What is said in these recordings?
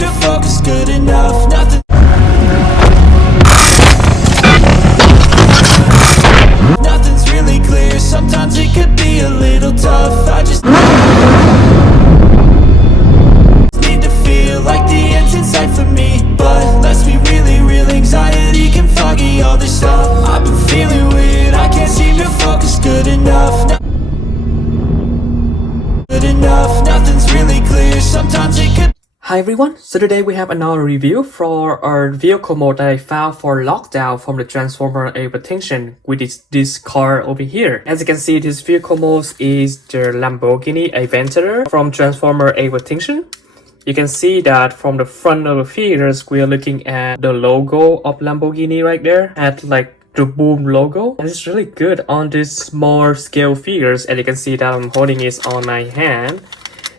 to focus good enough. Nothing's really clear. Sometimes it could be a little tough. I just need to feel like the end's in sight for me. But let's be really real, anxiety can foggy all this stuff. I've been feeling weird, I can't seem to focus good enough. Nothing's really clear. Sometimes it could. Hi everyone, so today we have another review for our vehicle mode that I found for lockdown from the Transformer Extinction, which is this car over here. As you can see, this vehicle mode is the Lamborghini Aventador from Transformer Extinction. You can see that from the front of the figures, we are looking at the logo of Lamborghini right there, at like the boom logo. And it's really good on these small scale figures, and you can see that I'm holding it on my hand.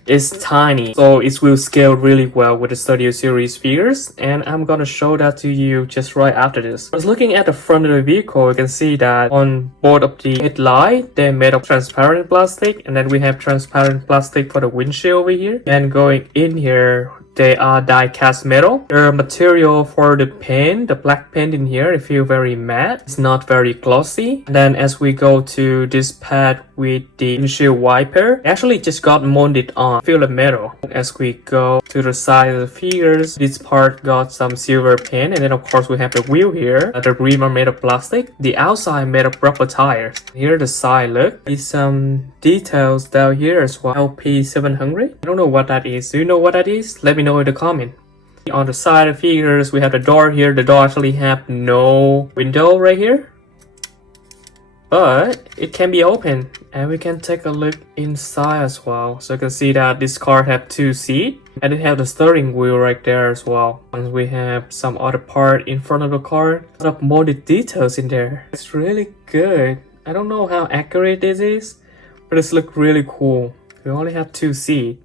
It's tiny, so it will scale really well with the Studio Series figures, and I'm gonna show that to you just right after this. I was looking at the front of the vehicle. You can see that on both of the headlight, they're made of transparent plastic, and then we have transparent plastic for the windshield over here. And going in here, they are die-cast metal. The material for the paint, the black paint in here, it feels very matte. It's not very glossy. And then as we go to this pad with the windshield wiper, it actually just got molded on. Feel the metal. As we go to the side of the figures, this part got some silver paint. And then of course we have the wheel here. The rim are made of plastic. The outside made of rubber tires. Here the side look. There's some details down here as well. LP700. I don't know what that is. Do you know what that is? Let me know in the comment. On the side of figures, we have the door here. The door actually have no window right here, but it can be open, and we can take a look inside as well. So you can see that this car have 2 seats, and it have the steering wheel right there as well. And we have some other part in front of the car. A lot of molded details in there. It's really good. I don't know how accurate this is, but it's look really cool. We only have 2 seats.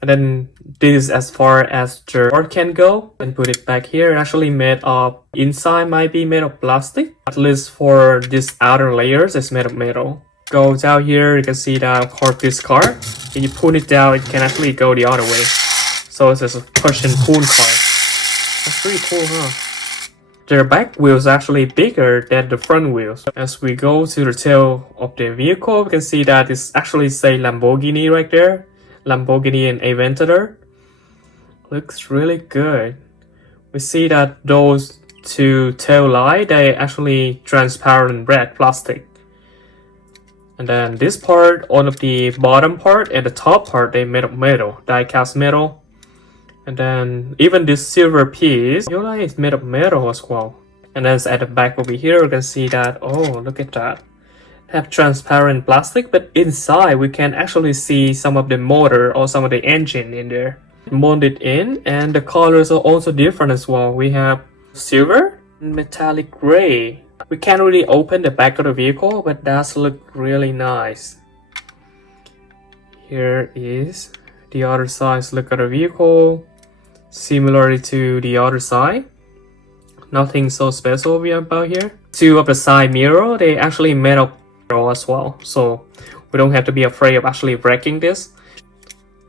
And then this is as far as the board can go. And put it back here. Actually made of, inside might be made of plastic. At least for this outer layers, it's made of metal. Goes out here, you can see that of course this car. If you pull it down, it can actually go the other way. So it's just a push and pull car. That's pretty cool, huh? The back wheels are actually bigger than the front wheels. As we go to the tail of the vehicle, we can see that it's actually say Lamborghini right there. Lamborghini and Aventador. Looks really good. We see that those 2 tail lights, they actually transparent red plastic. And then this part, on the bottom part and the top part, they made of metal, die-cast metal. And then even this silver piece, you like it's made of metal as well. And then at the back over here, you can see that, oh, look at that. Have transparent plastic, but inside we can actually see some of the motor or some of the engine in there molded in, and the colors are also different as well. We have silver and metallic gray. We can't really open the back of the vehicle, but does look really nice. Here is the other side. Look at the vehicle, similar to the other side. Nothing so special about here. 2 of the side mirror, they actually made of as well, so we don't have to be afraid of actually breaking this.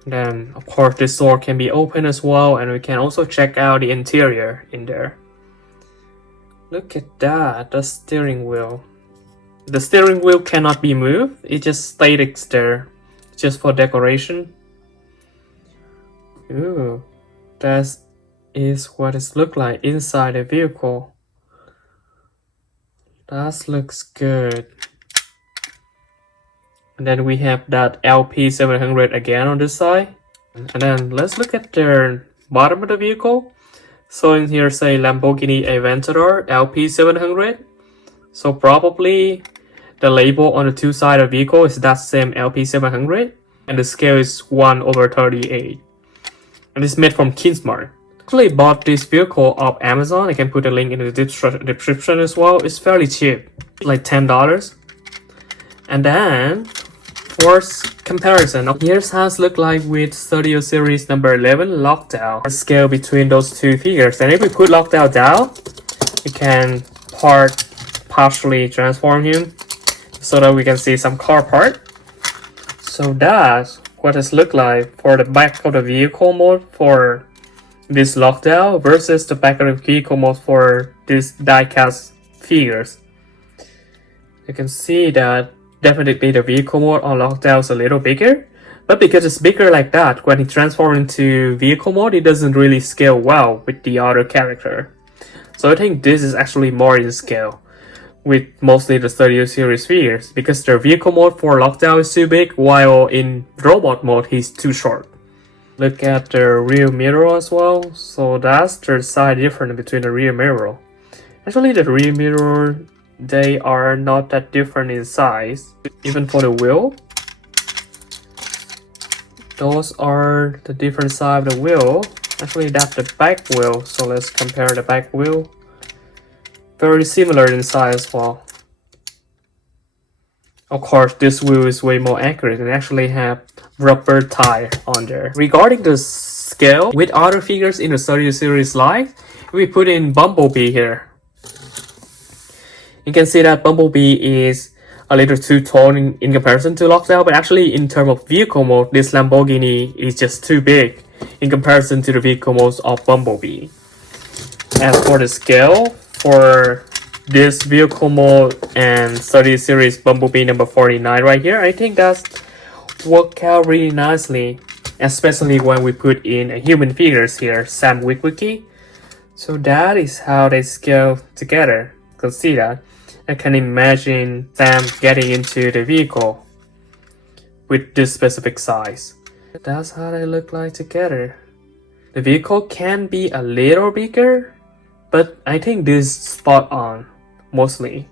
Then of course this door can be open as well, and we can also check out the interior in there. Look at that, the steering wheel. The steering wheel cannot be moved, it just stays there, just for decoration. Ooh, that is what it looks like inside the vehicle. That looks good. And then we have that LP700 again on this side. And then let's look at the bottom of the vehicle. So in here say Lamborghini Aventador LP700. So probably the label on the 2 sides of the vehicle is that same LP700. And the scale is 1/38. And it's made from Kinsmart. Actually bought this vehicle off Amazon. I can put a link in the description as well. It's fairly cheap, like $10. And then for comparison, here's how it looks like with Studio Series number 11 Lockdown. The scale between those 2 figures. And if we put Lockdown down, we can partially transform him so that we can see some car part. So that's what it looks like for the back of the vehicle mode for this lockdown versus the back of the vehicle mode for these diecast figures. You can see that definitely the vehicle mode on lockdown is a little bigger, but because it's bigger like that, when it transforms into vehicle mode, it doesn't really scale well with the other character. So I think this is actually more in scale with mostly the Studio Series figures, because their vehicle mode for lockdown is too big, while in robot mode he's too short. Look at the rear mirror as well, so that's the size difference between the rear mirror. Actually the rear mirror, they are not that different in size. Even for the wheel, those are the different size of the wheel. Actually that's the back wheel, so let's compare the back wheel. Very similar in size as well. Of course, this wheel is way more accurate and actually have rubber tire on there. Regarding the scale, with other figures in the Studio Series line, we put in Bumblebee here. You can see that Bumblebee is a little too tall in comparison to Lockdown, but actually in terms of vehicle mode, this Lamborghini is just too big in comparison to the vehicle modes of Bumblebee. As for the scale, for this vehicle mode and Studio Series Bumblebee number 49 right here, I think that's worked out really nicely, especially when we put in a human figures here, Sam Witwicky. So that is how they scale together. You can see that. I can imagine Sam getting into the vehicle with this specific size. That's how they look like together. The vehicle can be a little bigger, but I think this is spot on, mostly.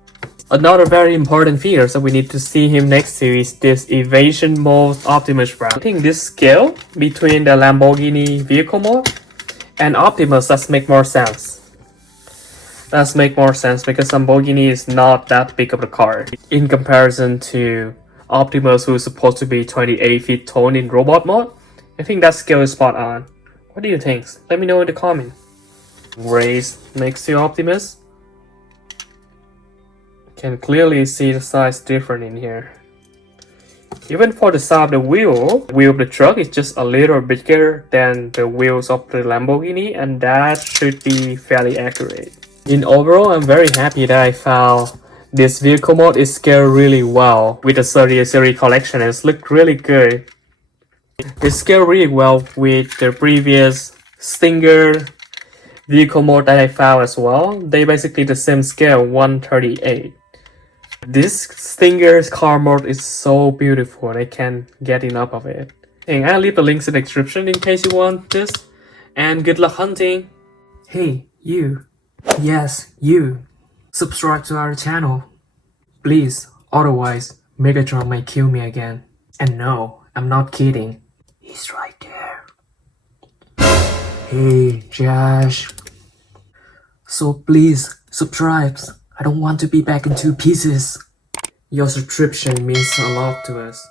Another very important feature that we need to see him next to is this Evasion Mode Optimus Prime. I think this scale between the Lamborghini vehicle mode and Optimus does make more sense. Does make more sense because Lamborghini is not that big of a car in comparison to Optimus, who is supposed to be 28 feet tall in robot mode. I think that scale is spot on. What do you think? Let me know in the comments. Race next to Optimus. Can clearly see the size different in here. Even for the size of the wheel of the truck is just a little bigger than the wheels of the Lamborghini, and that should be fairly accurate. In overall, I'm very happy that I found this vehicle mode is scaled really well with the 30 series collection, and it's looked really good. It's scaled really well with the previous Stinger vehicle mode that I found as well. They basically the same scale, 1/38. This Stinger's car mode is so beautiful, I can't get enough of it. And I'll leave the links in the description in case you want this. And good luck hunting! Hey, you. Yes, you. Subscribe to our channel. Please, otherwise Megatron might kill me again. And no, I'm not kidding. He's right there. Hey, Josh. So please, subscribe. I don't want to be back in 2 pieces. Your subscription means a lot to us.